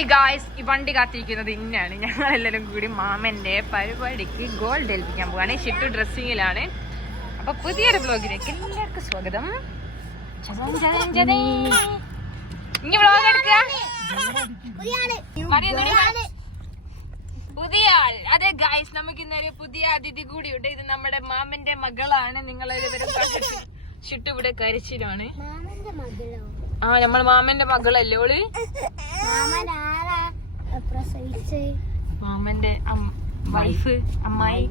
Hi guys ഈ വണ്ടി കാത്തിരിക്കുന്നത് ഇന്നാണ്. ഞങ്ങളെല്ലാവരും കൂടി മാമന്റെ പരിപാടിക്ക് ഗോൾഡ് ഏൽപ്പിക്കാൻ പോവാണ്. ഷിട്ടു ഡ്രസ്സിങ്ങിലാണ് അപ്പൊ പുതിയൊരു ബ്ലോഗിലേക്ക് എല്ലാവർക്കും സ്വാഗതം. ഇനി എടുക്കുക. പുതിയ ആൾ. അതെ ഗായ്സ് നമുക്ക് ഇന്നൊരു പുതിയ അതിഥി കൂടിയുണ്ട്. ഇത് നമ്മുടെ മാമന്റെ മകളാണ്. നിങ്ങൾ ഷിട്ടു ഇവിടെ കരിച്ചിലാണ്. ആ നമ്മൾ മാമന്റെ മകളല്ലേ ഓൾ? മാമന്റെ വൈഫ് അമ്മായി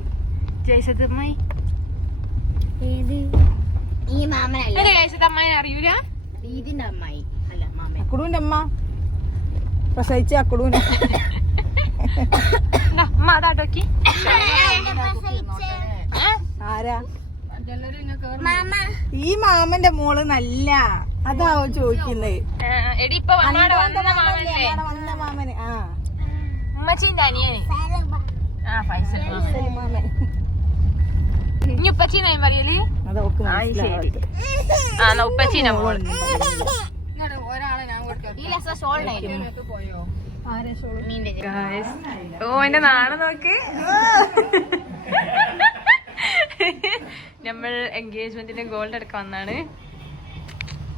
ജയസത്ത് അമ്മായി ഏത്? ഈ മാമനല്ല. ഏതാ ജയസത്ത് അമ്മായി അറിയൂല? ഇതിന്റെ അമ്മായി. അല്ല മാമൻ. അക്കുടുവിന്റെ അമ്മ. പ്രസവിച്ച അക്കുടുവിന്റെ ദാ, അമ്മ അതാട്ടോക്കി ആരാ? മാമ. ഈ മാമന്റെ മോൾ നല്ല അതാവോ ചോദിക്കുന്നത് എടി ഇപ്പൊ അമ്മാടെ വന്ന മാമല്ലേ വന്ന മാമന് ആ. ഉമ്മച്ചീന്റെ അനിയന് ആ ഫൈസൽ ഇനി ഉപ്പച്ചീനായി പറയൽ ആ എന്നാ ഉപ്പച്ചീനെ മോൾ. ഓ എന്റെ നാളെ നോക്ക് നമ്മൾ എൻഗേജ്മെന്റിന്റെ ഗോൾഡ് എടുക്കാൻ വന്നാണ്.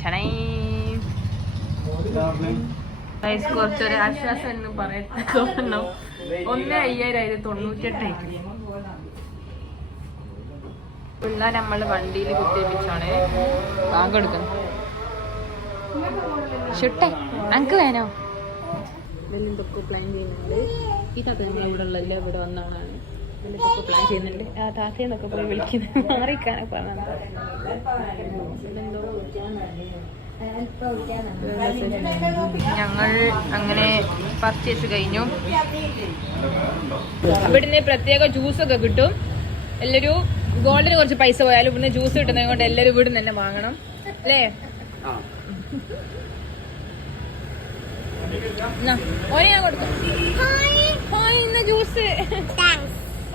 ചടൈ. Guys, കുറച്ചൊരു ആശ്വാസം എന്ന് പറയുന്നു ഒന്ന് അയ്യായിരം തൊണ്ണൂറ്റെട്ടായി പിള്ളേർ നമ്മൾ വണ്ടിയിൽ കുത്തിപ്പിച്ചാണ് ബാങ്ക് ഷുട്ടെ അങ്ക് വേനോ ഇതൊക്കെ പ്ലാൻ ചെയ്യുന്നുണ്ട്. ഈ നമ്മൾ ഇവിടെ ഉള്ളതില്ല ഇവിടെ വന്നവളാണ് പ്ലാൻ ചെയ്യുന്നുണ്ട്. ആ താത്തയെന്നൊക്കെ പോയി വിളിക്കുന്നത്. മാറിക്കാനൊക്കെ പറഞ്ഞത്. ഞങ്ങൾ അങ്ങനെ പർച്ചേസ് കഴിഞ്ഞു. ഇവിടുന്ന് പ്രത്യേക ജ്യൂസ് ഒക്കെ കിട്ടും. എല്ലാരും ഗോൾഡിന് കുറച്ച് പൈസ പോയാലും ഇവിടുന്ന് ജ്യൂസ് കിട്ടുന്നത് കൊണ്ട് എല്ലാരും ഇവിടുന്ന് തന്നെ വാങ്ങണം. അല്ലേ?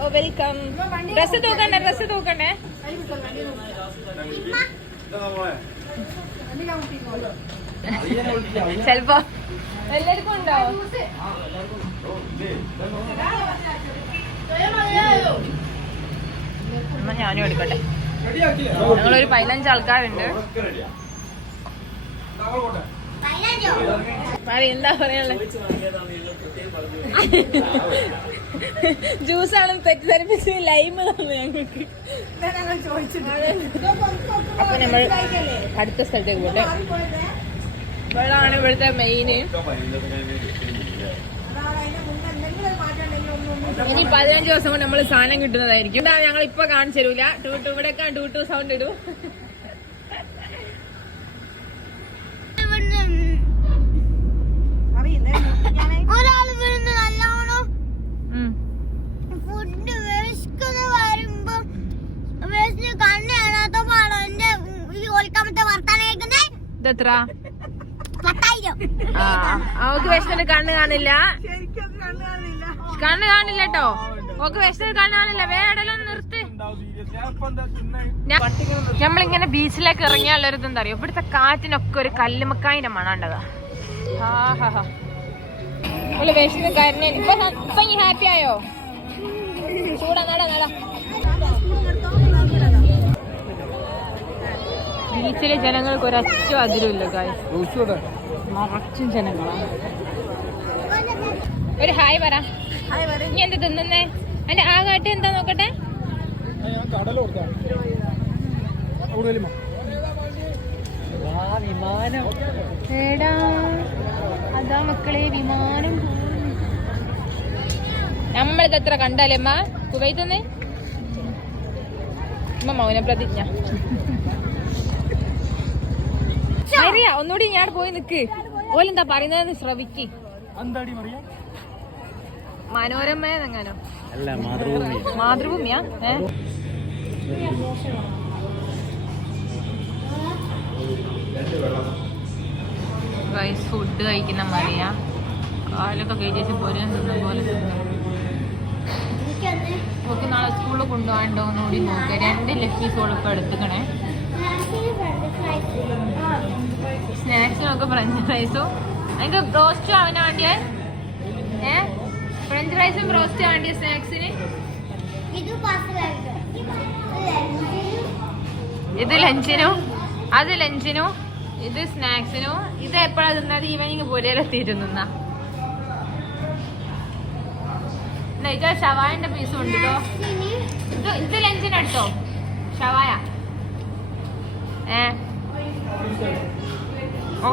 ഓ വെൽക്കം ഡ്രസ് തൂക്കണ്ടേ ഡ്രസ് തൂക്കണ്ടേ ചെലപ്പോ എല്ലാവർക്കും ഉണ്ടോ? എന്നാ ഞാനും എടുക്കട്ടെ. ഞങ്ങളൊരു പതിനഞ്ച് ആൾക്കാരുണ്ട്. പറയ്, എന്താ പറയാനുള്ളത് ജ്യൂസാണെന്ന് തെറ്റിദ്ധരിപ്പിച്ച് ലൈമ് തന്നു ഞങ്ങൾക്ക്. അപ്പൊ നമ്മൾ അടുത്ത സ്ഥലത്തേക്ക് പോട്ടെ. വെള്ളമാണ് ഇവിടുത്തെ മെയിന് ഇനി പതിനഞ്ച് ദിവസം കൊണ്ട് നമ്മൾ സാധനം കിട്ടുന്നതായിരിക്കും. ഞങ്ങൾ ഇപ്പൊ കാണിച്ചു തരൂല. ടൂ ടു ഇവിടെ ടൂ ടു സൗണ്ട് ഇടും. ഇതെത്ര ആ അവക്ക് വിശന്നിട്ട് കണ്ണ് കാണില്ല. കണ്ണ് കാണില്ല കേട്ടോ ഓക്ക് വിഷ്ണു കണ്ണ് കാണില്ല. വേടലൊന്ന് നിർത്ത്. നമ്മളിങ്ങനെ ബീച്ചിലേക്ക് ഇറങ്ങിയാലൊരു എന്താ അറിയോ ഇവിടുത്തെ കാറ്റിനൊക്കെ ഒരു കല്ലുമക്കായിന്റെ മണാണ്ടതാ വിശന്ന് കരുണ ഇപ്പൊ ഇപ്പൊ ഈ ഹാപ്പി ആയോ? ചൂടാ നടാ നട. ബീച്ചിലെ ജനങ്ങൾക്ക് ഒരൊറ്റ അതിരുമില്ല നിറച്ചും ജനങ്ങളാണ് ഒരു ഹായ് പറ. ഇനി എന്ത് തിന്നുന്നേ? അതിന്റെ ആ കാട്ടി എന്താ നോക്കട്ടെ? ഏടാ അതാ മക്കളെ വിമാനം നമ്മളിത് എത്ര കണ്ടാലേ അമ്മ കുവൈത്തന്ന് അമ്മ മൗന പ്രതിജ്ഞ അറിയാ ഒന്നുകൂടി ഞാൻ പോയി നിക്ക്. ഓലെന്താ പറയുന്നതെന്ന് ശ്രവിക്ക്. മനോരമയെന്നെങ്ങാനോ അല്ല മാതൃഭൂമി. മാതൃഭൂമിയാ? ഏഹ് ഫുഡ് കഴിക്കുന്ന മറിയ. കാലൊക്കെ കഴിച്ചു പോരാൻ തിന്ന. പോലെ ഓക്ക് നാളെ സ്കൂളിൽ കൊണ്ടുപോകണ്ടോ കൂടി നോക്കുക രണ്ട് പീസ് ഓളിപ്പോൾ എടുത്തുക്കണേ. സ്നാക്സിനൊക്കെ ഫ്രഞ്ച് ഫ്രൈസും. അതിന്റെ ബ്രോസ്റ്റും അവന് വേണ്ടിയേ? ഫ്രഞ്ച് ഫ്രൈസും റോസ്റ്റ് വേണ്ടിയ സ്നാക്സിന്? ഇത് ലഞ്ചിനും അത് ലഞ്ചിനും ഇത് സ്നാക്സിനും. ഇത് എപ്പോഴാ തിന്നത് ഈവനിങ് എത്തിയിരുന്ന ഇത് ഷവായന്റെ പീസും ഉണ്ടല്ലോ. കേട്ടോ ഇത് ഇത് ലഞ്ചിനെടുത്തോ? ഷവായ. ഏ ഓ